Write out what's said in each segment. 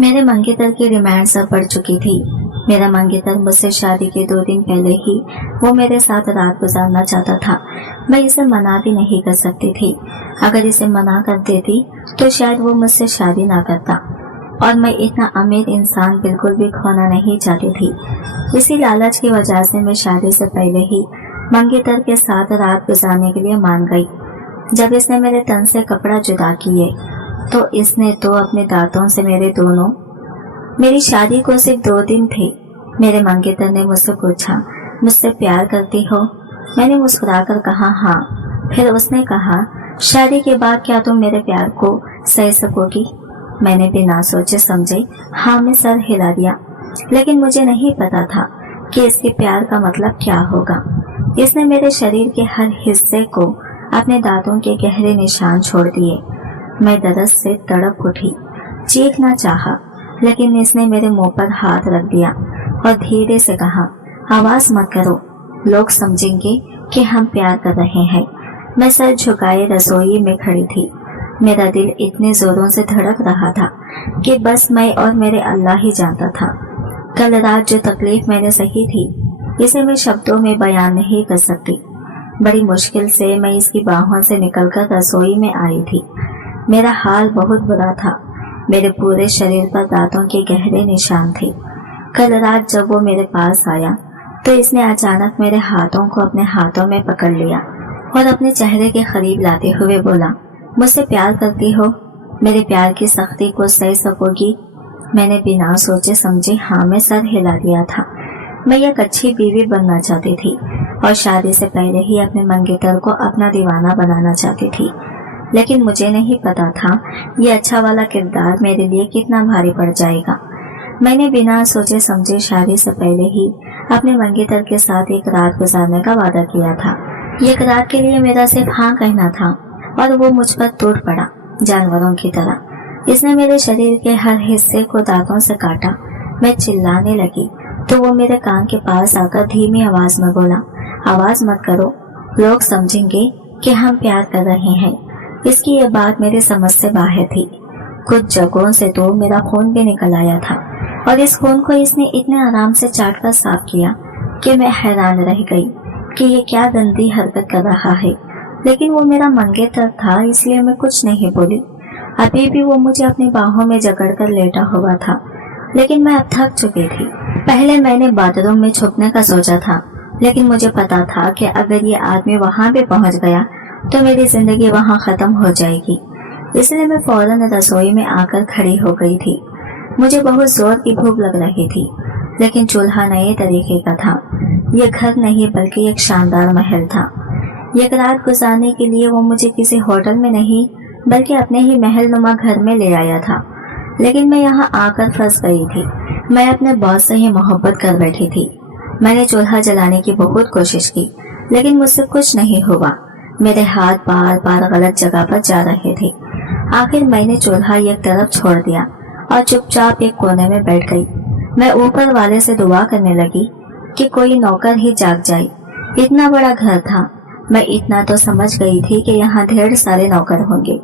मेरे मंगेतर की रिमांड अब बढ़ चुकी थी। मेरा मंगेतर मुझसे शादी के 2 दिन पहले ही वो मेरे साथ रात गुजारना चाहता था। मैं इसे मना भी नहीं कर सकती थी। अगर इसे मना कर देती तो शायद वो मुझसे शादी ना करता, और मैं इतना अमीर इंसान बिल्कुल भी खोना नहीं चाहती थी। इसी लालच की वजह से मैं शादी से पहले ही मंगेतर के साथ रात गुजारने के लिए मान गई। जब इसने मेरे तन से कपड़ा जुदा किए तो इसने तो अपने दांतों से मेरी शादी को सिर्फ 2 दिन थे। मेरे मंगेतर ने मुझसे पूछा, मुझसे प्यार करती हो? मैंने मुस्कुराकर कहा हाँ। फिर उसने कहा, शादी के बाद क्या तुम मेरे प्यार को सह सकोगी? मैंने बिना सोचे समझे हाँ में सर हिला दिया, लेकिन मुझे नहीं पता था कि इसके प्यार का मतलब क्या होगा। इसने मेरे शरीर के हर हिस्से को अपने दांतों के गहरे निशान छोड़ दिए। मैं दर्द से तड़प उठी, चीखना चाहा, लेकिन इसने मेरे मुंह पर हाथ रख दिया और धीरे से कहा, आवाज मत करो, लोग समझेंगे कि हम प्यार कर रहे हैं। मैं सर झुकाए रसोई में खड़ी थी। मेरा दिल इतने जोरों से धड़क रहा था कि बस मैं और मेरे अल्लाह ही जानता था। कल रात जो तकलीफ मैंने सही थी, इसे मैं शब्दों में बयान नहीं कर सकती। बड़ी मुश्किल से मैं इसकी बाहों से निकलकर रसोई में आई थी। मेरा हाल बहुत बुरा था। मेरे पूरे शरीर पर दांतों के गहरे निशान थे। कल रात जब वो मेरे पास आया तो इसने अचानक मेरे हाथों को अपने हाथों में पकड़ लिया और अपने चेहरे के करीब लाते हुए बोला, मुझसे प्यार करती हो? मेरे प्यार की सख्ती को सह सकोगी? मैंने बिना सोचे समझे हाँ में सर हिला दिया था। मैं एक अच्छी बीवी बनना चाहती थी और शादी से पहले ही अपने मंगेतर को अपना दीवाना बनाना चाहती थी, लेकिन मुझे नहीं पता था ये अच्छा वाला किरदार मेरे लिए कितना भारी पड़ जाएगा। मैंने बिना सोचे समझे शादी से पहले ही अपने मंगेतर के साथ एक रात गुजारने का वादा किया था। एक रात के लिए मेरा सिर्फ हाँ कहना था और वो मुझ पर टूट पड़ा जानवरों की तरह। इसने मेरे शरीर के हर हिस्से को दांतों से काटा। मैं चिल्लाने लगी तो वो मेरे कान के पास आकर धीमी आवाज में बोला, आवाज मत करो, लोग समझेंगे कि हम प्यार कर रहे हैं। इसकी ये बात मेरी समझ से बाहर थी। कुछ जगहों से तो मेरा खून भी निकल आया था और इस खून को इसने इतने आराम से चाट कर साफ किया कि मैं हैरान रह गई कि ये क्या गंदी हरकत कर रहा है। लेकिन वो मेरा मंगेतर था, इसलिए मैं कुछ नहीं बोली। अभी भी वो मुझे अपनी बाहों में जकड़कर लेटा हुआ था, लेकिन मैं अब थक चुकी थी। पहले मैंने बाथरूम में छुपने का सोचा था, लेकिन मुझे पता था कि अगर ये आदमी वहां भी पहुंच गया तो मेरी जिंदगी वहां खत्म हो जाएगी। इसलिए मैं फौरन रसोई में आकर खड़ी हो गई थी। मुझे बहुत जोर की भूख लग रही थी, लेकिन चूल्हा नए तरीके का था। ये घर नहीं बल्कि एक शानदार महल था। एक रात गुजारने के लिए वो मुझे किसी होटल में नहीं बल्कि अपने ही महल नुमा घर में ले आया था, लेकिन मैं यहाँ आकर फंस गई थी। मैं अपने बॉस से ही मोहब्बत कर बैठी थी। मैंने चूल्हा जलाने की बहुत कोशिश की, लेकिन मुझसे कुछ नहीं हुआ। मेरे हाथ बार बार गलत जगह पर जा रहे थे। आखिर मैंने चूल्हा एक तरफ छोड़ दिया और चुपचाप एक कोने में बैठ गई। मैं ऊपर वाले से दुआ करने लगी कि कोई नौकर ही जाग जाए। इतना बड़ा घर था, मैं इतना तो समझ गई थी कि यहाँ ढेर सारे नौकर होंगे।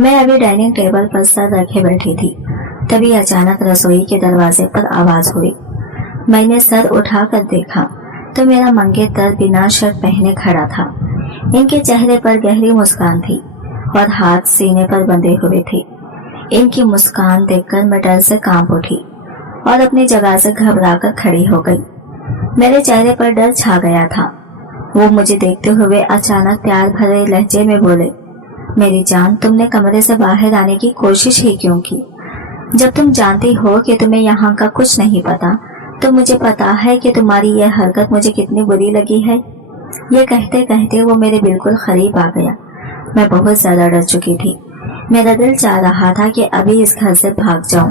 मैं अभी डाइनिंग टेबल पर सर रखे बैठी थी, तभी अचानक रसोई के दरवाजे पर आवाज हुई। मैंने सर उठाकर देखा तो मेरा मंगेतर बिना शर्ट पहने खड़ा था। इनके चेहरे पर गहरी मुस्कान थी और हाथ सीने पर बंधे हुए थे। इनकी मुस्कान देखकर मैं डर से कांप उठी और अपनी जगह से घबराकर खड़ी हो गई। मेरे चेहरे पर डर छा गया था। वो मुझे देखते हुए अचानक प्यार भरे लहजे में बोले, मेरी जान, तुमने कमरे से बाहर आने की कोशिश ही क्यों की? जब तुम जानती हो कि तुम्हें यहाँ का कुछ नहीं पता, तो मुझे पता है कि तुम्हारी यह हरकत मुझे कितनी बुरी लगी है। ये कहते कहते वो मेरे बिल्कुल करीब आ गया। मैं बहुत ज्यादा डर चुकी थी। मेरा दिल चाह रहा था कि अभी इस घर से भाग जाऊं,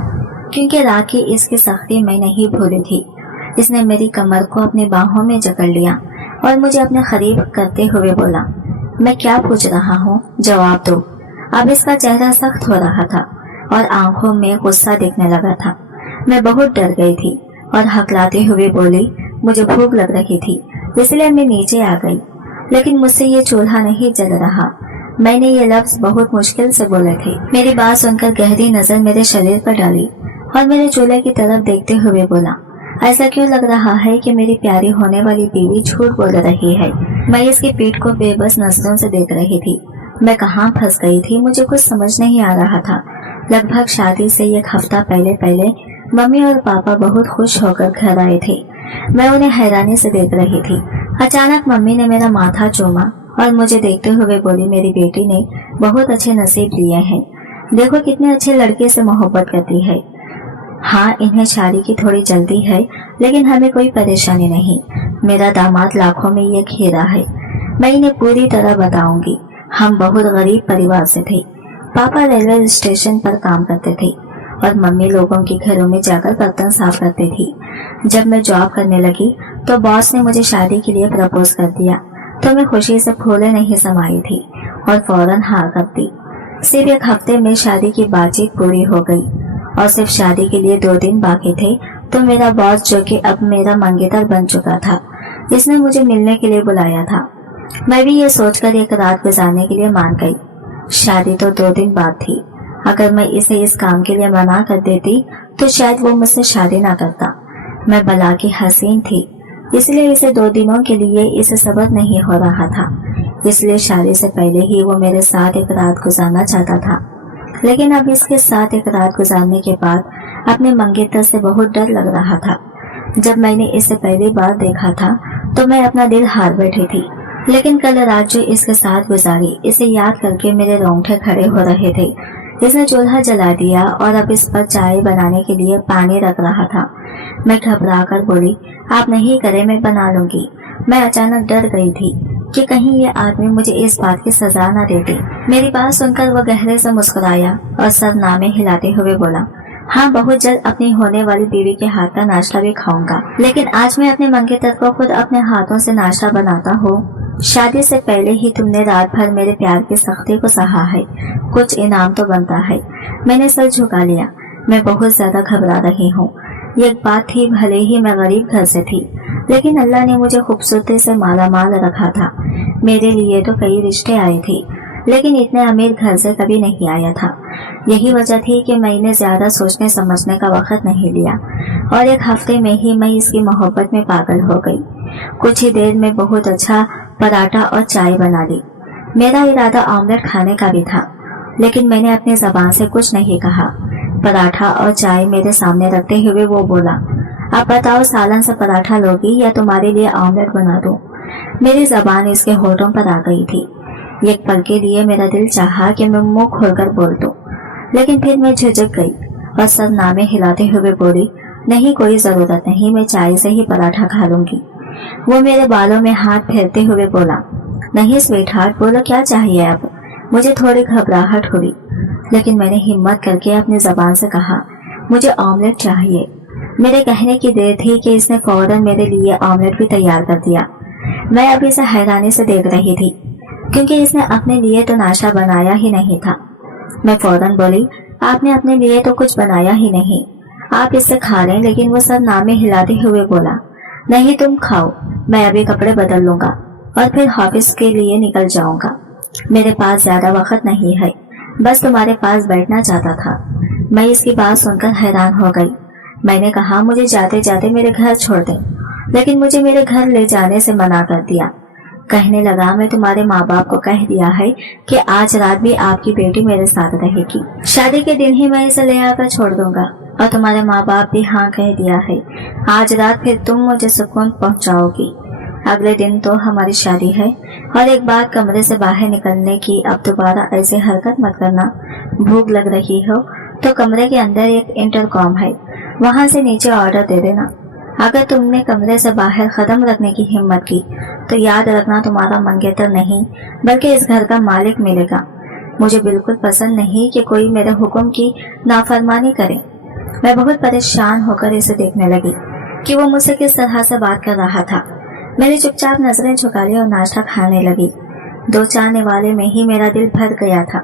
क्योंकि रात की इसकी सख्ती मैं नहीं भूली थी। इसने मेरी कमर को अपनी बाहों में जकड़ लिया और मुझे अपने करीब करते हुए बोला, मैं क्या पूछ रहा हूँ, जवाब दो। अब इसका चेहरा सख्त हो रहा था और आंखों में गुस्सा दिखने लगा था। मैं बहुत डर गई थी और हकलाते हुए बोली, मुझे भूख लग रही थी, इसलिए मैं नीचे आ गई, लेकिन मुझसे ये चूल्हा नहीं जल रहा। मैंने ये लफ्ज बहुत मुश्किल से बोले थे। मेरी बात सुनकर गहरी नजर मेरे शरीर पर डाली और मेरे चूल्हे की तरफ देखते हुए बोला, ऐसा क्यों लग रहा है कि मेरी प्यारी होने वाली बीवी झूठ बोल रही है। मैं इसकी पीठ को बेबस नजरों से देख रही थी। मैं कहाँ फंस गई थी, मुझे कुछ समझ नहीं आ रहा था। लगभग शादी से 1 हफ्ता पहले मम्मी और पापा बहुत खुश होकर घर आए थे। मैं उन्हें हैरानी से देख रही थी। अचानक मम्मी ने मेरा माथा चूमा और मुझे देखते हुए बोली, मेरी बेटी ने बहुत अच्छे नसीब लिए हैं। देखो कितने अच्छे लड़के से मोहब्बत करती है। हाँ, इन्हें शादी की थोड़ी जल्दी है, लेकिन हमें कोई परेशानी नहीं। मेरा दामाद लाखों में ये हीरा है। मैं इन्हें पूरी तरह बताऊंगी। हम बहुत गरीब परिवार से थे। पापा रेलवे स्टेशन पर काम करते थे और मम्मी लोगों के घरों में जाकर बर्तन साफ करती थी। जब मैं जॉब करने लगी तो बॉस ने मुझे शादी के लिए प्रपोज कर दिया, तो मैं खुशी से फूले नहीं समाई थी और फौरन हाँ कर दी। सिर्फ 1 हफ्ते में शादी की बातचीत पूरी हो गई और सिर्फ शादी के लिए 2 दिन बाकी थे तो मेरा बॉस, जो कि अब मेरा मंगेतर बन चुका था, इसने मुझे मिलने के लिए बुलाया था। मैं भी ये सोचकर एक रात गुजारने के लिए मान गई। शादी तो 2 दिन बाद थी। अगर मैं इसे इस काम के लिए मना कर देती तो शायद वो मुझसे शादी ना करता। मैं भला की हसीन थी, इसलिए इसे 2 दिनों के लिए इसे सब्र नहीं हो रहा था। इसलिए शादी से पहले ही वो मेरे साथ एक रात गुजारना चाहता था। लेकिन अब इसके साथ एक रात गुजारने के बाद अपने मंगेतर से बहुत डर लग रहा था। जब मैंने इसे पहली बार देखा था तो मैं अपना दिल हार बैठी थी, लेकिन कल रात जो इसके साथ गुजारी, इसे याद करके मेरे रोंगटे खड़े हो रहे थे। इसने चूल्हा जला दिया और अब इस पर चाय बनाने के लिए पानी रख रहा था। मैं घबरा कर बोली, आप नहीं करे, मैं बना लूंगी। मैं अचानक डर गई थी कि कहीं ये आदमी मुझे इस बात की सजा न दे दे। मेरी बात सुनकर वह गहरे से मुस्कुराया और सर नामे हिलाते हुए बोला, हाँ, बहुत जल्द अपनी होने वाली बीवी के हाथ का नाश्ता भी खाऊंगा, लेकिन आज मैं अपने मंगेतर को खुद अपने हाथों से नाश्ता बनाता हूँ। शादी से पहले ही तुमने रात भर मेरे प्यार की सख्ती को सहा है, कुछ इनाम तो बनता है। मैंने सर झुका लिया। मैं बहुत ज्यादा घबरा रही हूँ। ये बात थी, भले ही मैं गरीब घर से थी, लेकिन अल्लाह ने मुझे खूबसूरती से मालामाल रखा था। मेरे लिए तो कई रिश्ते आए थे, लेकिन इतने अमीर घर से कभी नहीं आया था। यही वजह थी कि मैंने ज्यादा सोचने समझने का वक्त नहीं लिया और 1 हफ्ते में ही मैं इसकी मोहब्बत में पागल हो गई। कुछ ही देर में बहुत अच्छा पराठा और चाय बना ली। मेरा इरादा ऑमलेट खाने का भी था, लेकिन मैंने अपनी जबान से कुछ नहीं कहा। पराठा और चाय मेरे सामने रखते हुए वो बोला, अब बताओ, सालन से पराठा लोगी या तुम्हारे लिए ऑमलेट बना दूं? मेरी जबान इसके होठों पर आ गई थी। एक पल के लिए मेरा दिल चाहा कि मैं मुंह खोलकर बोल दूं, लेकिन फिर मैं झिझक गई और सर नामे हिलाते हुए बोली, नहीं, कोई जरूरत नहीं, मैं चाय से ही पराठा खा लूंगी। वो मेरे बालों में हाथ फेरते हुए बोला, नहीं स्वीट हार्ट, बोलो क्या चाहिए अब? मुझे थोड़ी घबराहट हुई, लेकिन मैंने हिम्मत करके अपनी जबान से कहा, मुझे ऑमलेट चाहिए। मेरे कहने की देर थी कि इसने फौरन मेरे लिए ऑमलेट भी तैयार कर दिया। मैं अभी इसे हैरानी से देख रही थी, क्योंकि इसने अपने लिए तो नाश्ता बनाया ही नहीं था। मैं फौरन बोली, आपने अपने लिए तो कुछ बनाया ही नहीं, आप इससे खा लें। लेकिन वो सर नामे हिलाते हुए बोला, नहीं, तुम खाओ, मैं अभी कपड़े बदल लूंगा और फिर ऑफिस के लिए निकल जाऊंगा। मेरे पास ज्यादा वक्त नहीं है, बस तुम्हारे पास बैठना चाहता था। मैं इसकी बात सुनकर हैरान हो गई। मैंने कहा, मुझे जाते जाते मेरे घर छोड़ दें, लेकिन मुझे मेरे घर ले जाने से मना कर दिया। कहने लगा, मैं तुम्हारे माँ बाप को कह दिया है कि आज रात भी आपकी बेटी मेरे साथ रहेगी। शादी के दिन ही मैं इसे ले आकर छोड़ दूंगा और तुम्हारे माँ बाप भी हाँ कह दिया है। आज रात फिर तुम मुझे सुकून पहुँचाओगी। अगले दिन तो हमारी शादी है। और एक बार कमरे से बाहर निकलने की, अब दोबारा ऐसे हरकत मत करना। भूख लग रही हो तो कमरे के अंदर एक इंटरकॉम है, वहाँ से नीचे ऑर्डर दे देना। अगर तुमने कमरे से बाहर कदम रखने की हिम्मत की तो याद रखना, तुम्हारा मंगेतर नहीं बल्कि इस घर का मालिक मिलेगा। मुझे बिल्कुल पसंद नहीं कि कोई मेरे हुक्म की नाफरमानी करे। मैं बहुत परेशान होकर इसे देखने लगी कि वो मुझसे किस तरह से बात कर रहा था। मैंने चुपचाप नजरें झुका ली और नाश्ता खाने लगी। 2-4 निवाले में ही मेरा दिल भर गया था,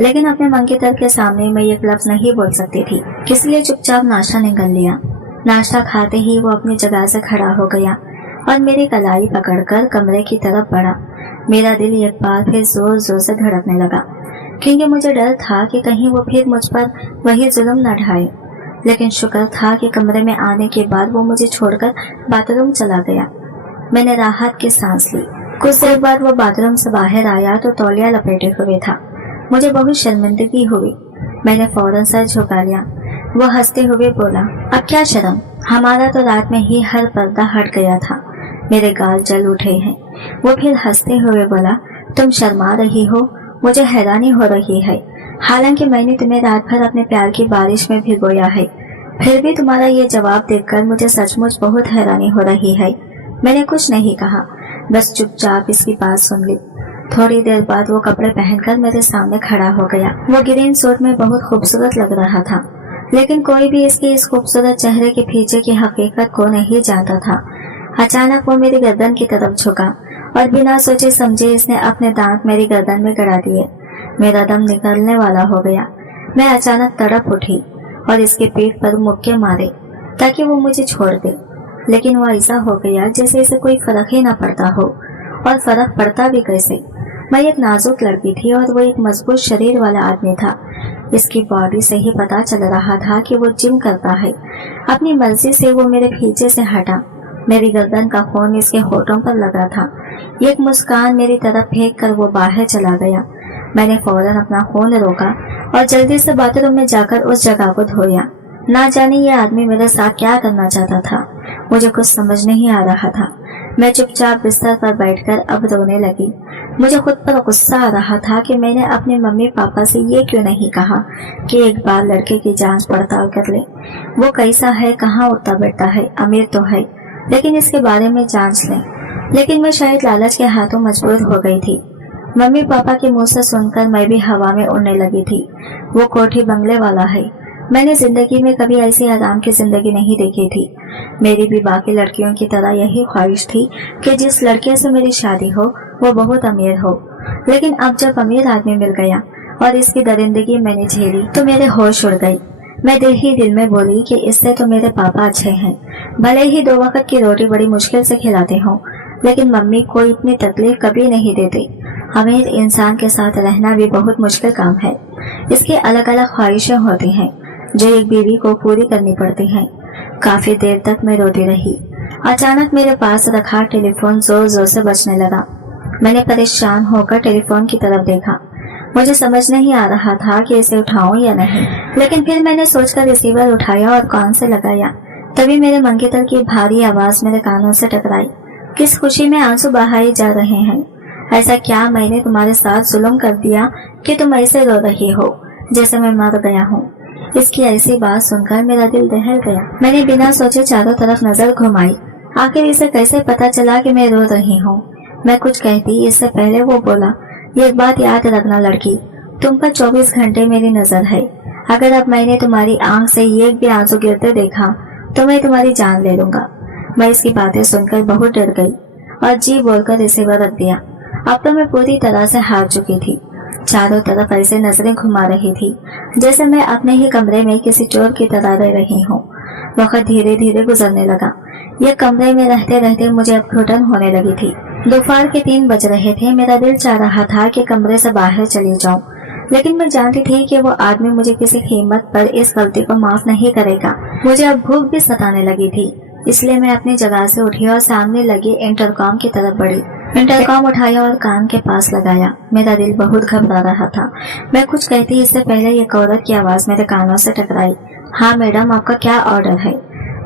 लेकिन अपने मंगेतर के सामने मैं एक लफ्ज नहीं बोल सकती थी, इसलिए चुपचाप नाश्ता निगल लिया। नाश्ता खाते ही वो अपनी जगह से खड़ा हो गया और मेरी कलाई पकड़कर कमरे की तरफ बढ़ा। मेरा दिल एक बार फिर जोर जोर से धड़कने लगा, क्योंकि मुझे डर था कि कहीं वो फिर मुझ पर वही जुल्म न ढाए। लेकिन शुक्र था कि कमरे में आने के बाद वो मुझे छोड़कर बाथरूम चला गया। मैंने राहत की सांस ली। कुछ देर बाद वो बाथरूम से बाहर आया तो तौलिया लपेटे हुए था। मुझे बहुत शर्मिंदगी हुई। मैंने फौरन सर झुका लिया। वो हंसते हुए बोला, अब क्या शर्म, हमारा तो रात में ही हर पर्दा हट गया था। मेरे गाल जल उठे हैं। वो फिर हंसते हुए बोला, तुम शर्मा रही हो, मुझे हैरानी हो रही है। हालांकि मैंने तुम्हें रात भर अपने प्यार की बारिश में भिगोया है, फिर भी तुम्हारा ये जवाब देखकर मुझे सचमुच बहुत हैरानी हो रही है। मैंने कुछ नहीं कहा, बस चुपचाप इसकी बात सुन ली। थोड़ी देर बाद वो कपड़े पहनकर मेरे सामने खड़ा हो गया। वो ग्रीन सूट में बहुत खूबसूरत लग रहा था, लेकिन कोई भी इसके इस खूबसूरत चेहरे के पीछे की हकीकत को नहीं जानता था। अचानक वो मेरी गर्दन की तरफ झुका और बिना सोचे समझे इसने अपने दांत मेरी गर्दन में गड़ा दिए। मेरा दम निकलने वाला हो गया। मैं अचानक तड़प उठी और इसके पीठ पर मुक्के मारे ताकि वो मुझे छोड़ दे, लेकिन वो ऐसा हो गया जैसे इसे कोई फर्क ही ना पड़ता हो। और फर्क पड़ता भी कैसे? मैं एक नाजुक लड़की थी और वो एक मजबूत शरीर वाला आदमी था। इसकी बॉडी से ही पता चल रहा था कि वो जिम करता है। अपनी मर्जी से वो मेरे पीछे से हटा। मेरी गर्दन का खून इसके होठों पर लगा था। एक मुस्कान मेरी तरफ फेंक कर वो बाहर चला गया। मैंने फौरन अपना खून रोका और जल्दी से बाथरूम में जाकर उस जगह को धोया। ना जाने ये आदमी मेरे साथ क्या करना चाहता था, मुझे कुछ समझ नहीं आ रहा था। मैं चुपचाप बिस्तर पर बैठकर अब रोने लगी। मुझे खुद पर गुस्सा आ रहा था कि मैंने अपने मम्मी पापा से ये क्यों नहीं कहा कि एक बार लड़के की जांच पड़ताल कर ले। वो कैसा है, कहाँ उठता बैठता है, अमीर तो है, लेकिन इसके बारे में जांच लें। लेकिन मैं शायद लालच के हाथों मजबूर हो गई थी। मम्मी पापा के मुंह से सुनकर मैं भी हवा में उड़ने लगी थी। वो कोठी बंगले वाला है। मैंने जिंदगी में कभी ऐसी आराम की जिंदगी नहीं देखी थी। मेरी भी बाकी लड़कियों की तरह यही ख्वाहिश थी कि जिस लड़के से मेरी शादी हो वो बहुत अमीर हो। लेकिन अब जब अमीर आदमी मिल गया और इसकी दरिंदगी मैंने झेली तो मेरे होश उड़ गई। मैं दिल ही दिल में बोली कि इससे तो मेरे पापा अच्छे हैं, भले ही 2 वक्त की रोटी बड़ी मुश्किल से खिलाते हों, लेकिन मम्मी को इतनी तकलीफ कभी नहीं देती। अमीर इंसान के साथ रहना भी बहुत मुश्किल काम है। इसकी अलग अलग ख्वाहिशें होती हैं जो एक बीवी को पूरी करनी पड़ती हैं। काफी देर तक मैं रोती रही। अचानक मेरे पास रखा टेलीफोन जोर जोर से बजने लगा। मैंने परेशान होकर टेलीफोन की तरफ देखा। मुझे समझ नहीं आ रहा था कि इसे उठाऊं या नहीं, लेकिन फिर मैंने सोचकर रिसीवर उठाया और कान से लगाया। तभी मेरे मंगेतर की भारी आवाज मेरे कानों से टकराई। किस खुशी में आंसू बहाए जा रहे हैं? ऐसा क्या मैंने तुम्हारे साथ जुल्म कर दिया कि तुम ऐसे रो रही हो जैसे मैं मर गया हूँ? इसकी ऐसी बात सुनकर मेरा दिल दहल गया। मैंने बिना सोचे चारों तरफ नजर घुमाई। आखिर इसे कैसे पता चला कि मैं रो रही हूँ? मैं कुछ कहती इससे पहले वो बोला, ये बात याद रखना लड़की, तुम पर 24 घंटे मेरी नजर है। अगर अब मैंने तुम्हारी आंख से एक भी आंसू गिरते देखा तो मैं तुम्हारी जान ले लूंगा। मैं इसकी बातें सुनकर बहुत डर गई और जी बोलकर रिसीवर रख दिया। अब तो मैं पूरी तरह से हार चुकी थी। चारों तरफ ऐसे नजरें घुमा रही थी जैसे मैं अपने ही कमरे में किसी चोर की तरह रह रही हूँ। वक्त धीरे धीरे गुजरने लगा। ये कमरे में रहते रहते मुझे अब घुटन होने लगी थी। दोपहर के 3 बज रहे थे। मेरा दिल चाह रहा था कि कमरे से बाहर चली जाऊं, लेकिन मैं जानती थी कि वो आदमी मुझे किसी कीमत पर इस गलती को माफ नहीं करेगा। मुझे अब भूख भी सताने लगी थी, इसलिए मैं अपनी जगह से उठी और सामने लगे इंटरकॉम की तरफ बढ़ी। इंटरकॉम उठाया और कान के पास लगाया। मेरा दिल बहुत घबरा रहा था। मैं कुछ कहती इससे पहले एक औरत की आवाज मेरे कानों से टकराई। हाँ मैडम, आपका क्या ऑर्डर है?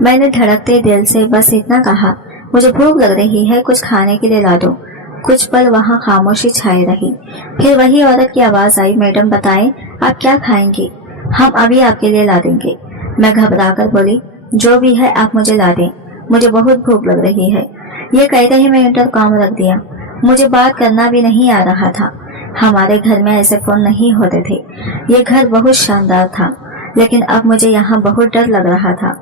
मैंने धड़कते दिल से बस इतना कहा, मुझे भूख लग रही है, कुछ खाने के लिए ला दो। कुछ पल वहाँ खामोशी छाई रही। फिर वही औरत की आवाज आई, मैडम बताएं आप क्या खाएंगी? हम अभी आपके लिए ला देंगे। मैं घबरा कर बोली, जो भी है आप मुझे ला दें, मुझे बहुत भूख लग रही है। ये कहते ही मैं इंटरकॉम रख दिया। मुझे बात करना भी नहीं आ रहा था। हमारे घर में ऐसे फोन नहीं होते थे। ये घर बहुत शानदार था, लेकिन अब मुझे यहाँ बहुत डर लग रहा था।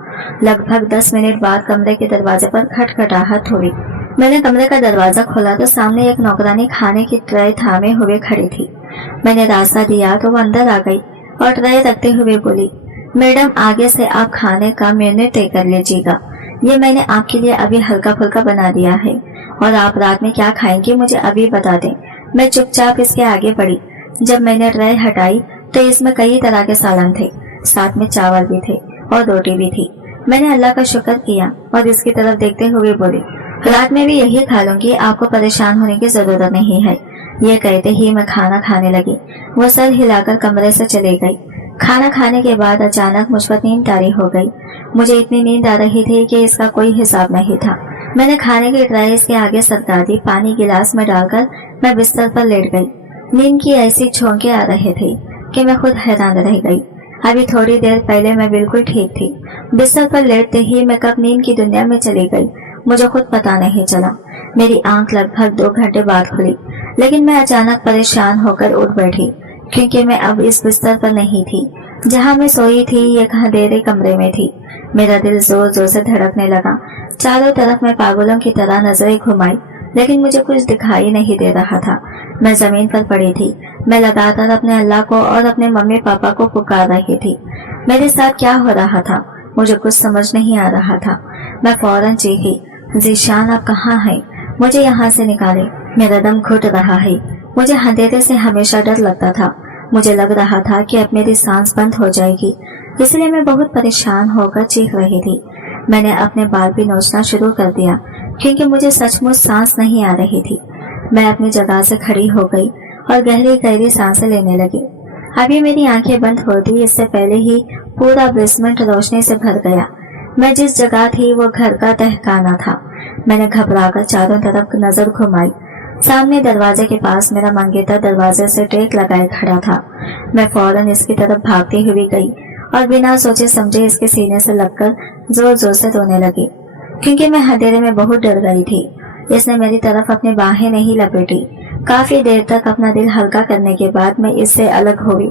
लगभग 10 मिनट बाद कमरे के दरवाजे पर खटखटाहट हुई। मैंने कमरे का दरवाजा खोला तो सामने एक नौकरानी खाने की ट्रे थामे हुए खड़ी थी। मैंने रास्ता दिया तो वो अंदर आ गई और ट्रे रखते हुए बोली, मैडम आगे से आप खाने का मेन्यू तय कर लीजिएगा। ये मैंने आपके लिए अभी हल्का फुल्का बना दिया है, और आप रात में क्या खाएंगे मुझे अभी बता दें। मैं चुपचाप इसके आगे बढ़ी। जब मैंने ट्रे हटाई तो इसमें कई तरह के सालन थे, साथ में चावल भी थे और रोटी भी थी। मैंने अल्लाह का शुक्र किया और इसकी तरफ देखते हुए बोली, रात में भी यही खा लूंगी, आपको परेशान होने की जरूरत नहीं है। ये कहते ही मैं खाना खाने लगी। वो सर हिलाकर कमरे से चली गई। खाना खाने के बाद अचानक मुझ पर नींद तारी हो गई। मुझे इतनी नींद आ रही थी कि इसका कोई हिसाब नहीं था। मैंने खाने की ट्रे इसके आगे सरका दी। पानी गिलास में डालकर मैं बिस्तर पर लेट गई। नींद की ऐसी झोंके आ रहे थे कि मैं खुद हैरान रह गई। अभी थोड़ी देर पहले मैं बिल्कुल ठीक थी। बिस्तर पर लेटते ही मैं कब नींद की दुनिया में चली गई मुझे खुद पता नहीं चला। मेरी आंख लगभग 2 घंटे बाद खुली, लेकिन मैं अचानक परेशान होकर उठ बैठी, क्योंकि मैं अब इस बिस्तर पर नहीं थी जहां मैं सोई थी। एक अंधेरे कमरे में थी। मेरा दिल जोर जोर से धड़कने लगा। चारों तरफ मैं पागलों की तरह नजरें घुमाई, लेकिन मुझे कुछ दिखाई नहीं दे रहा था। मैं जमीन पर पड़ी थी। मैं लगातार अपने अल्लाह को और अपने मम्मी पापा को पुकार रही थी। मेरे साथ क्या हो रहा था मुझे कुछ समझ नहीं आ रहा था। मैं फौरन चीखी, ज़ीशान आप कहाँ हैं? मुझे यहाँ से निकाले, मेरा दम घुट रहा है। मुझे अंधेरे से हमेशा डर लगता था। मुझे लग रहा था कि अब मेरी सांस बंद हो जाएगी, इसलिए मैं बहुत परेशान होकर चीख रही थी। मैंने अपने बाल भी नोचना शुरू कर दिया, क्योंकि मुझे सचमुच सांस नहीं आ रही थी। मैं अपनी जगह से खड़ी हो गई और गहरी गहरी सांसें लेने लगी। अभी मेरी आंखें बंद होती इससे पहले ही पूरा बेसमेंट रोशनी से भर गया। मैं जिस जगह थी वो घर का तहखाना था। मैंने घबराकर चारों तरफ नजर घुमाई। सामने दरवाजे के पास मेरा मंगेतर दरवाजे से टेक लगाए खड़ा था। मैं फौरन इसकी तरफ भागती हुई गई और बिना सोचे समझे इसके सीने से लगकर जोर जोर से रोने लगी, क्योंकि मैं अंधेरे में बहुत डर गई थी। इसने मेरी तरफ अपनी बाहें नहीं लपेटी। काफी देर तक अपना दिल हल्का करने के बाद मैं इससे अलग हुई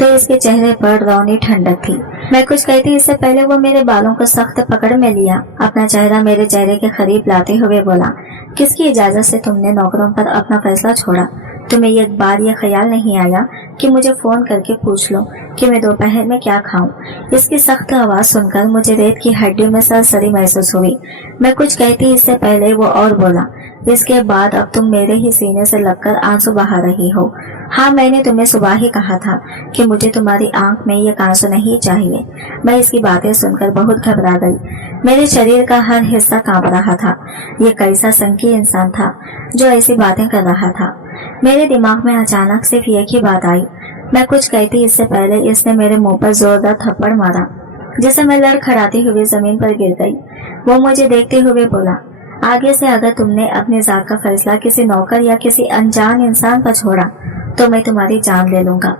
तो इसके चेहरे पर रौनी ठंडक थी। मैं कुछ कहती इससे पहले वो मेरे बालों को सख्त पकड़ में लिया। अपना चेहरा मेरे चेहरे के करीब लाते हुए बोला, किसकी इजाजत से तुमने नौकरों पर अपना फैसला छोड़ा? तुम्हें एक बार ये ख्याल नहीं आया कि मुझे फोन करके पूछ लो कि मैं दोपहर में क्या खाऊं? इसकी सख्त आवाज सुनकर मुझे रेत की हड्डी में सरसरी महसूस हुई। मैं कुछ कहती इससे पहले वो और बोला, इसके बाद अब तुम मेरे ही सीने से लगकर आंसू बहा रही हो। हाँ, मैंने तुम्हें सुबह ही कहा था कि मुझे तुम्हारी आंख में ये आंसू नहीं चाहिए। मैं इसकी बातें सुनकर बहुत घबरा गई। मेरे शरीर का हर हिस्सा कांप रहा था। ये कैसा संकीर्ण इंसान था जो ऐसी बातें कर रहा था? मेरे दिमाग में अचानक सिर्फ एक ही बात आई। मैं कुछ कहती इससे पहले इसने मेरे मुंह पर जोरदार थप्पड़ मारा, जिसे मैं लड़खड़ाती हुई जमीन पर गिर गई। वो मुझे देखते हुए बोला, आगे से अगर तुमने अपने जात का फैसला किसी नौकर या किसी अनजान इंसान पर छोड़ा तो मैं तुम्हारी जान ले लूंगा।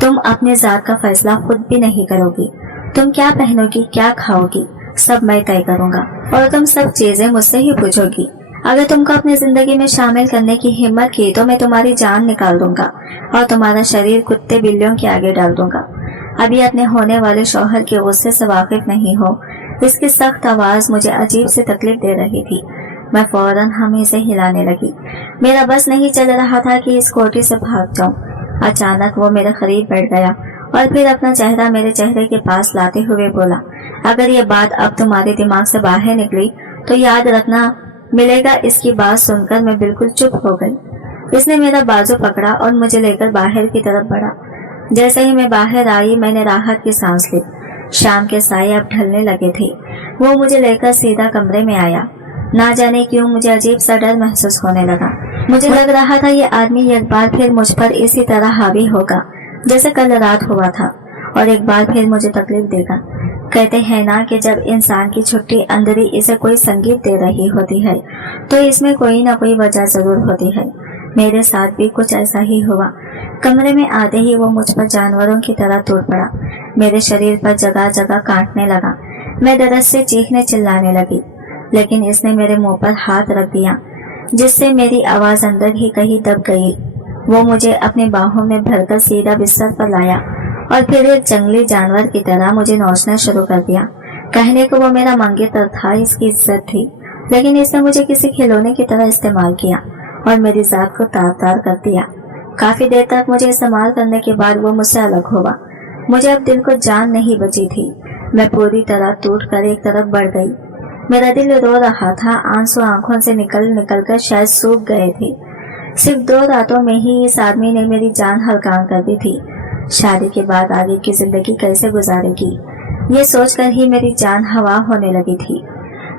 तुम अपने जात का फैसला खुद भी नहीं करोगी। तुम क्या पहनोगी, क्या खाओगी, सब मैं तय करूंगा और तुम सब चीजें मुझसे ही पूछोगी। अगर तुमको अपनी जिंदगी में शामिल करने की हिम्मत की तो मैं तुम्हारी जान निकाल दूंगा और तुम्हारा शरीर कुत्ते बिल्लियों के आगे डाल दूंगा। अभी अपने होने वाले शौहर के गुस्से से वाकिफ नहीं हो। इसकी सख्त आवाज मुझे अजीब सी तकलीफ दे रही थी। मैं फौरन हमें हिलाने लगी। मेरा बस नहीं चल रहा था कि इस कोठी से भाग जाऊं। अचानक वो मेरे करीब बैठ गया और फिर अपना चेहरा मेरे चेहरे के पास लाते हुए बोला, अगर ये बात अब तुम्हारे दिमाग से बाहर निकली तो याद रखना मिलेगा। इसकी बात सुनकर मैं बिल्कुल चुप हो गई। इसने मेरा बाजू पकड़ा और मुझे लेकर बाहर की तरफ बढ़ा। जैसे ही मैं बाहर आई मैंने राहत की सांस ली। शाम के साये अब ढलने लगे थे। वो मुझे लेकर सीधा कमरे में आया। ना जाने क्यों मुझे अजीब सा डर महसूस होने लगा। मुझे लग रहा था ये आदमी एक बार फिर मुझ पर इसी तरह हावी होगा जैसे कल रात हुआ था और एक बार फिर मुझे तकलीफ देगा। कहते हैं ना कि जब इंसान की छुट्टी अंदरी इसे कोई संगीत दे रही होती है तो इसमें कोई ना कोई वजह जरूर होती है। मेरे साथ भी कुछ ऐसा ही हुआ। कमरे में आते ही वो मुझ पर जानवरों की तरह टूट पड़ा। मेरे शरीर पर जगह जगह काटने लगा। मैं दर्द से चीखने चिल्लाने लगी, लेकिन इसने मेरे मुंह पर हाथ रख दिया, जिससे मेरी आवाज अंदर ही कहीं दब गई। वो मुझे अपने बाहों में भरकर सीधा बिस्तर पर लाया और फिर एक जंगली जानवर की तरह मुझे नोचना शुरू कर दिया। कहने को वो मेरा मंगेतर था, इसकी इज्जत थी, लेकिन इसने मुझे किसी खिलौने की तरह इस्तेमाल किया और मेरी जात को तार तार कर दिया। काफी देर तक मुझे इस्तेमाल करने के बाद वो मुझसे अलग हुआ। मुझे अब दिल को जान नहीं बची थी। मैं पूरी तरह टूट कर एक तरफ बढ़ गई। मेरा दिल रो रहा था। आंसू आंखों से निकल कर शायद सूख गए थे। सिर्फ 2 रातों में ही इस आदमी ने मेरी जान हल्का कर दी थी। शादी के बाद आगे की जिंदगी कैसे गुजारेगी ये सोचकर ही मेरी जान हवा होने लगी थी।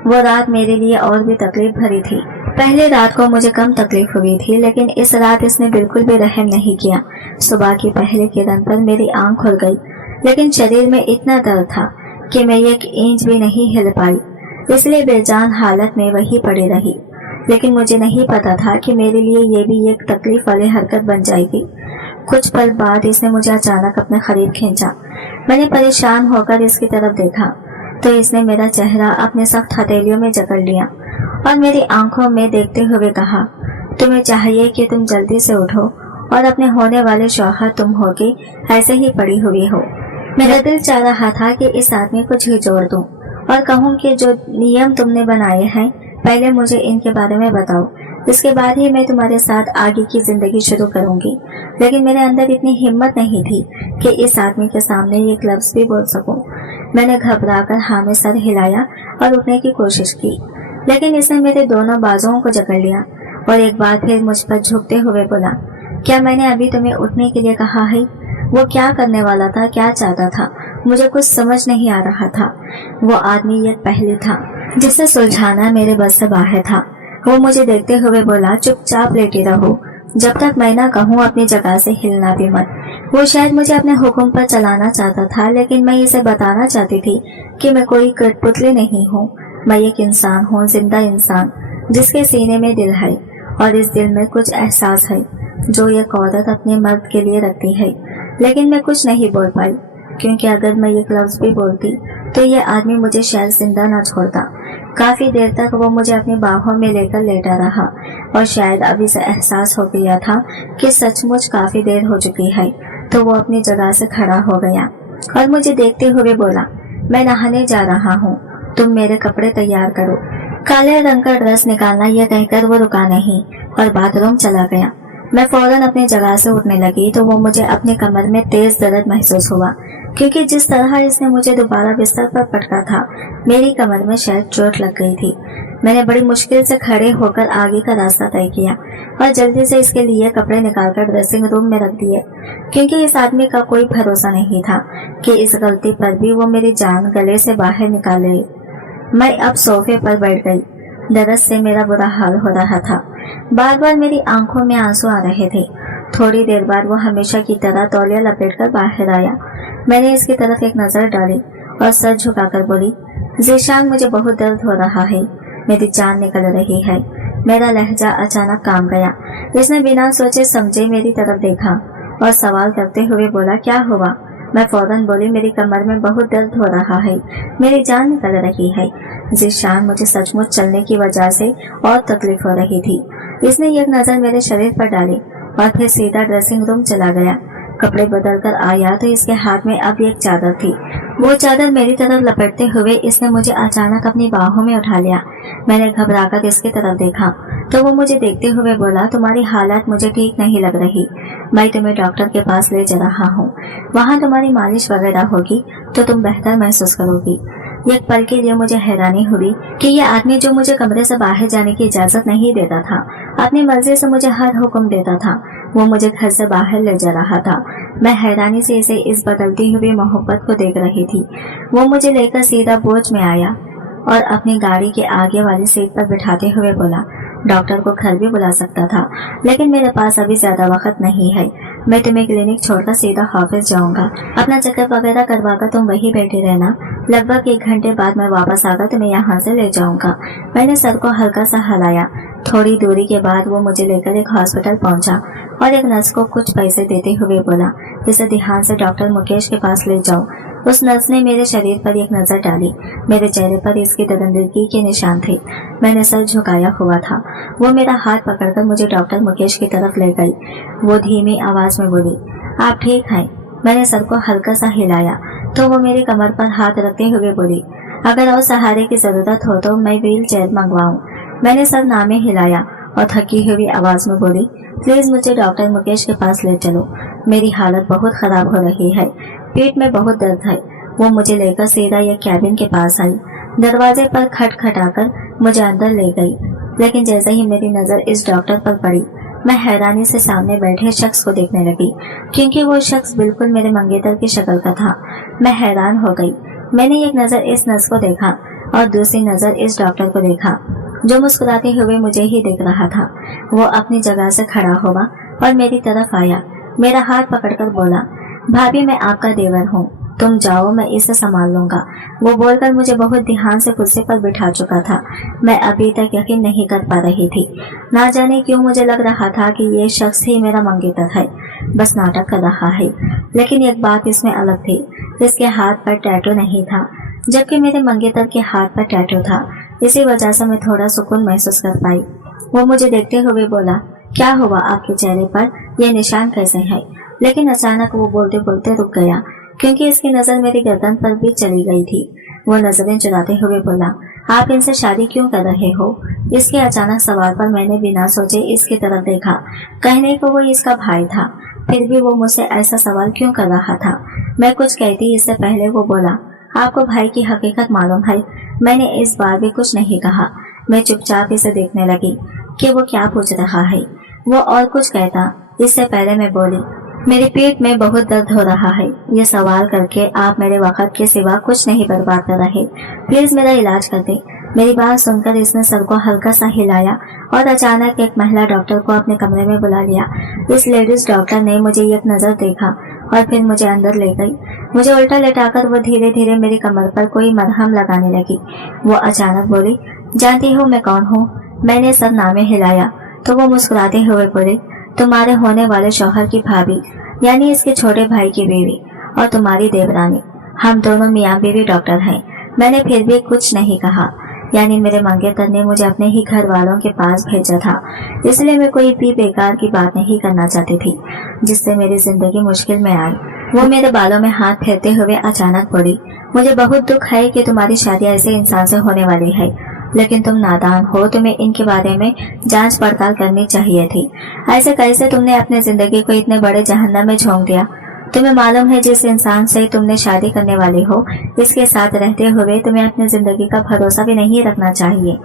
वो रात मेरे लिए और भी तकलीफ भरी थी। पहले रात को मुझे कम तकलीफ हुई थी, लेकिन इस रात इसने बिल्कुल भी रहम नहीं किया। सुबह की पहली किरण पर मेरी आंख खुल गई, लेकिन शरीर में इतना दर्द था कि मैं एक इंच भी नहीं हिल पाई, इसलिए बेजान हालत में वही पड़ी रही। लेकिन मुझे नहीं पता था कि मेरे लिए ये भी एक तकलीफ वाली हरकत बन जाएगी। कुछ पल बाद इसने मुझे अचानक अपने करीब खींचा। मैंने परेशान होकर इसकी तरफ देखा तो इसने मेरा चेहरा अपने सख्त हथेलियों में जकड़ लिया और मेरी आंखों में देखते हुए कहा, तुम्हें चाहिए कि तुम जल्दी से उठो और अपने होने वाले शौहर तुम होके ऐसे ही पड़ी हुई हो। मेरा दिल चाह रहा था कि इस आदमी को झिझोड़ दूं और कहूं कि जो नियम तुमने बनाए हैं पहले मुझे इनके बारे में बताओ, इसके बाद ही मैं तुम्हारे साथ आगे की जिंदगी शुरू करूंगी। लेकिन मेरे अंदर इतनी हिम्मत नहीं थी कि इस आदमी के सामने एक लफ्ज भी बोल सकूं। मैंने घबराकर हाँ में सर हिलाया और उठने की कोशिश की, लेकिन इसने मेरे दोनों बाजुओं को जकड़ लिया और एक बार फिर मुझ पर झुकते हुए बोला, क्या मैंने अभी तुम्हें उठने के लिए कहा है? वो क्या करने वाला था, क्या चाहता था, मुझे कुछ समझ नहीं आ रहा था। वो आदमी एक पहेली था जिसे सुलझाना मेरे बस से बाहर था। वो मुझे देखते हुए बोला, चुपचाप लेटे रहो जब तक मैं ना कहूँ अपनी जगह से हिलना भी मत। वो शायद मुझे अपने हुक्म पर चलाना चाहता था, लेकिन मैं इसे बताना चाहती थी कि मैं कोई कठपुतली नहीं हूँ। मैं एक इंसान हूँ, जिंदा इंसान, जिसके सीने में दिल है और इस दिल में कुछ एहसास है जो एक औरत अपने मर्द के लिए रखती है। लेकिन मैं कुछ नहीं बोल पाई, क्योंकि अगर मैं एक लफ्ज भी बोलती तो ये आदमी मुझे शायद जिंदा न छोड़ता। काफी देर तक वो मुझे अपनी बाहों में लेकर लेटा रहा और शायद अभी से एहसास हो गया था कि सचमुच काफी देर हो चुकी है, तो वो अपनी जगह से खड़ा हो गया और मुझे देखते हुए बोला, मैं नहाने जा रहा हूँ, तुम मेरे कपड़े तैयार करो। काले रंग का ड्रेस निकालना यह कहकर वो रुका नहीं और बाथरूम चला गया। मैं फौरन अपनी जगह से उठने लगी तो वो मुझे अपने कमर में तेज दर्द महसूस हुआ, क्योंकि जिस तरह इसने मुझे दोबारा बिस्तर पर पटका था मेरी कमर में शायद चोट लग गई थी। मैंने बड़ी मुश्किल से खड़े होकर आगे का रास्ता तय किया और जल्दी से इसके लिए कपड़े निकालकर ड्रेसिंग रूम में रख दिए, क्योंकि इस आदमी का कोई भरोसा नहीं था कि इस गलती पर भी वो मेरी जान गले से बाहर निकाले। मैं अब सोफे पर बैठ गई। दर्द से मेरा बुरा हाल हो रहा था। बार बार मेरी आंखों में आंसू आ रहे थे। थोड़ी देर बाद वो हमेशा की तरह तौलिया लपेटकर बाहर आया। मैंने इसकी तरफ एक नजर डाली और सर झुकाकर बोली, ज़ीशान, मुझे बहुत दर्द हो रहा है, मेरी जान निकल रही है। मेरा लहजा अचानक काम गया। इसने बिना सोचे समझे मेरी तरफ देखा और सवाल करते हुए बोला, क्या हुआ? मैं फौरन बोली, मेरी कमर में बहुत दर्द हो रहा है, मेरी जान निकल रही है। ज़ीशान, मुझे सचमुच चलने की वजह से और तकलीफ हो रही थी। इसने एक नजर मेरे शरीर पर डाली और फिर सीधा ड्रेसिंग रूम चला गया। कपड़े बदल कर आया तो इसके हाथ में अब एक चादर थी। वो चादर मेरी तरफ लपेटते हुए इसने मुझे अचानक अपनी बाहों में उठा लिया। मैंने घबराकर इसकी तरफ देखा तो वो मुझे देखते हुए बोला, तुम्हारी हालत मुझे ठीक नहीं लग रही, मैं तुम्हें डॉक्टर के पास ले जा रहा हूँ, वहाँ तुम्हारी मालिश वगैरह होगी तो तुम बेहतर महसूस करोगी। एक पल के लिए मुझे हैरानी हुई कि यह आदमी जो मुझे कमरे से बाहर जाने की इजाजत नहीं देता था, अपनी मर्जी से मुझे हर हुक्म देता था, वो मुझे घर से बाहर ले जा रहा था। मैं हैरानी से इसे इस बदलती हुई मोहब्बत को देख रही थी। वो मुझे लेकर सीधा बोझ में आया और अपनी गाड़ी के आगे वाली सीट पर बिठाते हुए बोला, डॉक्टर को घर भी बुला सकता था, लेकिन मेरे पास अभी ज्यादा वक्त नहीं है, मैं तुम्हें क्लिनिक छोड़कर सीधा ऑफिस जाऊंगा, अपना चेकअप वगैरह करवाकर तुम वहीं बैठे रहना, लगभग 1 घंटे बाद मैं वापस आकर तुम्हें यहाँ से ले जाऊंगा। मैंने सर को हल्का सा हिलाया। थोड़ी दूरी के बाद वो मुझे लेकर एक हॉस्पिटल पहुंचा और एक नर्स को कुछ पैसे देते हुए बोला, इसे ध्यान से डॉक्टर मुकेश के पास ले जाओ। उस नर्स ने मेरे शरीर पर एक नजर डाली। मेरे चेहरे पर इसकी दरिंदगी के निशान थे। मैंने सर झुकाया हुआ था। वो मेरा हाथ पकड़कर मुझे डॉक्टर मुकेश की तरफ ले गई। वो धीमी आवाज में बोली, आप ठीक हैं? मैंने सर को हल्का सा हिलाया तो वो मेरी कमर पर हाथ रखते हुए बोली, अगर और सहारे की जरूरत हो तो मैं व्हील चेयर मंगवाऊं। मैंने सर नामे हिलाया और थकी हुई आवाज में बोली, प्लीज मुझे डॉक्टर मुकेश के पास ले चलो, मेरी हालत बहुत खराब हो रही है, पेट में बहुत दर्द है। वो मुझे लेकर सीधा एक कैबिन के पास आई। दरवाजे पर खटखटाकर मुझे अंदर ले गई, लेकिन जैसे ही मेरी नजर इस डॉक्टर पर पड़ी, मैं हैरानी से सामने बैठे शख्स को देखने लगी, क्योंकि वो शख्स बिल्कुल मेरे मंगेतर की शक्ल का था। मैं हैरान हो गई। मैंने एक नजर इस नर्स को देखा और दूसरी नजर इस डॉक्टर को देखा जो मुस्कुराते हुए मुझे ही देख रहा था। वो अपनी जगह से खड़ा हुआ और मेरी तरफ आया, मेरा हाथ पकड़कर बोला, भाभी मैं आपका देवर हूँ, तुम जाओ, मैं इसे संभाल लूंगा। वो बोलकर मुझे बहुत ध्यान से कुर्सी पर बिठा चुका था। मैं अभी तक यकीन नहीं कर पा रही थी। ना जाने क्यों मुझे लग रहा था कि ये शख्स ही मेरा मंगेतर है, बस नाटक कर रहा है। लेकिन एक बात इसमें अलग थी, इसके हाथ पर टैटू नहीं था, जबकि मेरे मंगेतर के हाथ पर टैटू था। इसी वजह से मैं थोड़ा सुकून महसूस कर पाई। वो मुझे देखते हुए बोला, क्या हुआ आपके चेहरे पर, ये निशान कैसे है? लेकिन अचानक वो बोलते बोलते रुक गया, क्योंकि इसकी नजर मेरी गर्दन पर भी चली गई थी। वो नजरें चुराते हुए बोला, आप इनसे शादी क्यों कर रहे हो? इसके अचानक सवाल पर मैंने बिना सोचे इसकी तरफ देखा। कहने को वो इसका भाई था, फिर भी वो मुझसे ऐसा सवाल क्यों कर रहा था? मैं कुछ कहती इससे पहले वो बोला, आपको भाई की हकीकत मालूम है? मैंने इस बार भी कुछ नहीं कहा। मैं चुपचाप इसे देखने लगी कि वो क्या पूछ रहा है। वो और कुछ कहता, इससे पहले मैं बोली, मेरी पीठ में बहुत दर्द हो रहा है। ये सवाल करके आप मेरे वक्त के सिवा कुछ नहीं बर्बाद कर रहे, प्लीज मेरा इलाज कर दे। मेरी बात सुनकर इसने सर को हल्का सा हिलाया और अचानक एक महिला डॉक्टर को अपने कमरे में बुला लिया। इस लेडीज डॉक्टर ने मुझे एक नजर देखा और फिर मुझे अंदर ले गई। मुझे उल्टा लेटाकर वो धीरे धीरे मेरी कमर पर कोई मरहम लगाने लगी। वो अचानक बोली, जानती हो मैं कौन हूँ? मैंने सर नामे हिलाया तो वो मुस्कुराते हुए बोले, तुम्हारे होने वाले शौहर की भाभी, यानी इसके छोटे भाई की बीवी, और तुम्हारी देवरानी। हम दोनों मियाँ बीवी डॉक्टर हैं। मैंने फिर भी कुछ नहीं कहा, यानी मेरे मंगेतर ने मुझे अपने ही घर वालों के पास भेजा था, इसलिए मैं कोई भी बेकार की बात नहीं करना चाहती थी जिससे मेरी जिंदगी मुश्किल में आई। वो मेरे बालों में हाथ फेरते हुए अचानक बोली, मुझे बहुत दुख है कि तुम्हारी शादी ऐसे इंसान से होने वाली है, लेकिन तुम नादान हो, तुम्हें इनके बारे में जांच पड़ताल करनी चाहिए थी। ऐसे कैसे तुमने अपनी जिंदगी को इतने बड़े जहन्नम में झोंक दिया? तुम्हें मालूम है जिस इंसान से तुमने शादी करने वाली हो, इसके साथ रहते हुए तुम्हें अपनी जिंदगी का भरोसा भी नहीं रखना चाहिए।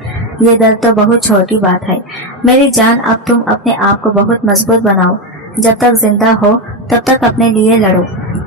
ये दर्द तो बहुत छोटी बात है मेरी जान। अब तुम अपने आप को बहुत मजबूत बनाओ। जब तक जिंदा हो तब तक अपने लिए लड़ो।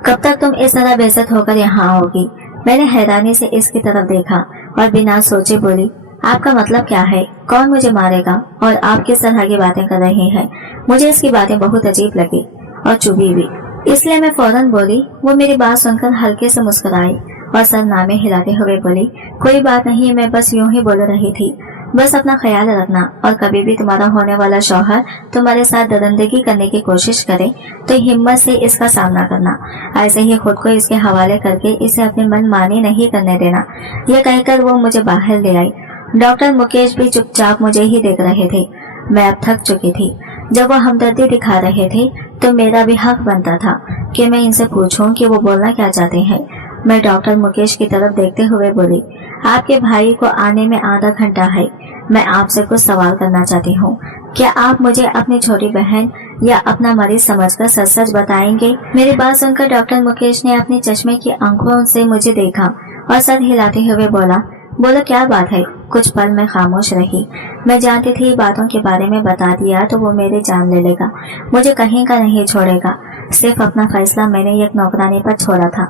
कब तक तुम इस तरह बेइज्जत होकर यहाँ आओगी? मैंने हैरानी से इसकी तरफ देखा और बिना सोचे बोली, आपका मतलब क्या है? कौन मुझे मारेगा? और आप किस तरह की बातें कर रहे हैं? मुझे इसकी बातें बहुत अजीब लगी और चुभी भी, इसलिए मैं फौरन बोली। वो मेरी बात सुनकर हल्के से मुस्कुराई और सर नामे हिलाते हुए बोली, कोई बात नहीं, मैं बस यूं ही बोल रही थी। बस अपना ख्याल रखना, और कभी भी तुम्हारा होने वाला शौहर तुम्हारे साथ दरिंदगी करने की कोशिश करे तो हिम्मत से इसका सामना करना। ऐसे ही खुद को इसके हवाले करके इसे अपनी मनमानी नहीं करने देना। यह कहकर वो मुझे बाहर ले आई। डॉक्टर मुकेश भी चुपचाप मुझे ही देख रहे थे। मैं अब थक चुकी थी। जब वो हमदर्दी दिखा रहे थे तो मेरा भी हक बनता था कि मैं इनसे पूछूं कि वो बोलना क्या चाहते हैं। मैं डॉक्टर मुकेश की तरफ देखते हुए बोली, आपके भाई को आने में आधा घंटा है। मैं आपसे कुछ सवाल करना चाहती हूँ। क्या आप मुझे अपनी छोटी बहन या अपना मरीज समझकर सच सच बताएंगे? मेरी बात सुनकर डॉक्टर मुकेश ने अपनी चश्मे की आंखों से मुझे देखा और सर हिलाते हुए बोला, बोलो क्या बात है? कुछ पल मैं खामोश रही। मैं जानती थी बातों के बारे में बता दिया तो वो मेरी जान ले लेगा, मुझे कहीं का नहीं छोड़ेगा। सिर्फ अपना फैसला मैंने एक नौकरानी पर छोड़ा था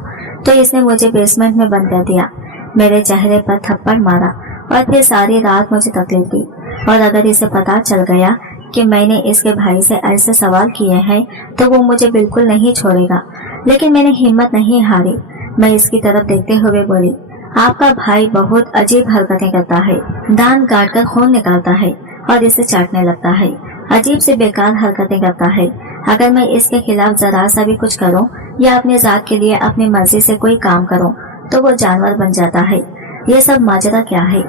तो इसने मुझे बेसमेंट में बंद कर दिया, मेरे चेहरे पर थप्पड़ मारा और फिर सारी रात मुझे तकलीफ दी। और अगर इसे पता चल गया कि मैंने इसके भाई से ऐसे सवाल किए हैं तो वो मुझे बिल्कुल नहीं छोड़ेगा। लेकिन मैंने हिम्मत नहीं हारी। मैं इसकी तरफ देखते हुए बोली, आपका भाई बहुत अजीब हरकतें करता है, दांत काटकर खून निकालता है और इसे चाटने लगता है। अजीब से बेकार हरकतें करता है। अगर मैं इसके खिलाफ जरा सा भी कुछ करूं या अपने जात के लिए अपनी मर्जी से कोई काम करूं तो वो जानवर बन जाता है। ये सब माजरा क्या है?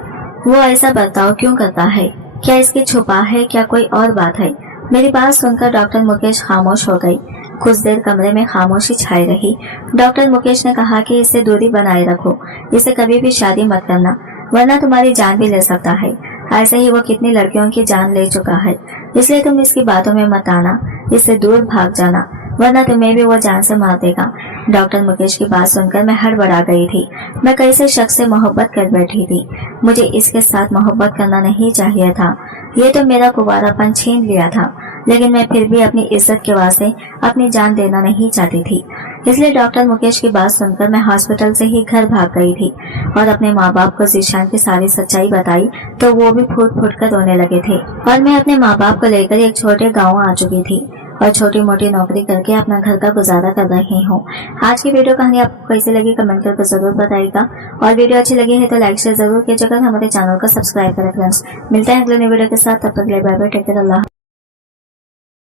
वो ऐसा बर्ताव क्यों करता है? क्या इसकी छुपा है? क्या कोई और बात है? मेरी बात सुनकर डॉक्टर मुकेश खामोश हो गई। कुछ देर कमरे में खामोशी छाई रही। डॉक्टर मुकेश ने कहा कि इससे दूरी बनाए रखो, इसे कभी भी शादी मत करना वरना तुम्हारी जान भी ले सकता है। ऐसे ही वो कितनी लड़कियों की जान ले चुका है, इसलिए तुम इसकी बातों में मत आना, इससे दूर भाग जाना वरना तुम्हें भी वो जान से मार देगा। डॉक्टर मुकेश की बात सुनकर मैं हड़बड़ा गई थी। मैं कैसे शख्स से मोहब्बत कर बैठी थी। मुझे इसके साथ मोहब्बत करना नहीं चाहिए था। ये तो मेरा कुंवारापन छीन लिया था, लेकिन मैं फिर भी अपनी इज्जत के वास्ते अपनी जान देना नहीं चाहती थी। इसलिए डॉक्टर मुकेश की बात सुनकर मैं हॉस्पिटल से ही घर भाग गई थी और अपने माँ बाप को जीशान की सारी सच्चाई बताई तो वो भी फूट फूट कर रोने लगे थे। और मैं अपने माँ बाप को लेकर एक छोटे गाँव आ चुकी थी और छोटी मोटी नौकरी करके अपना घर का गुजारा कर रही हूँ। आज की वीडियो कहानी आपको कैसी लगी कमेंट करके जरूर बताइएगा और वीडियो अच्छी लगी है तो लाइक शेयर जरूर कीजिएगा। हमारे चैनल को सब्सक्राइब करें फ्रेंड्स। मिलते हैं अगले नई वीडियो के साथ, तब तक के लिए बाय बाय, टेक केयर, अल्लाह।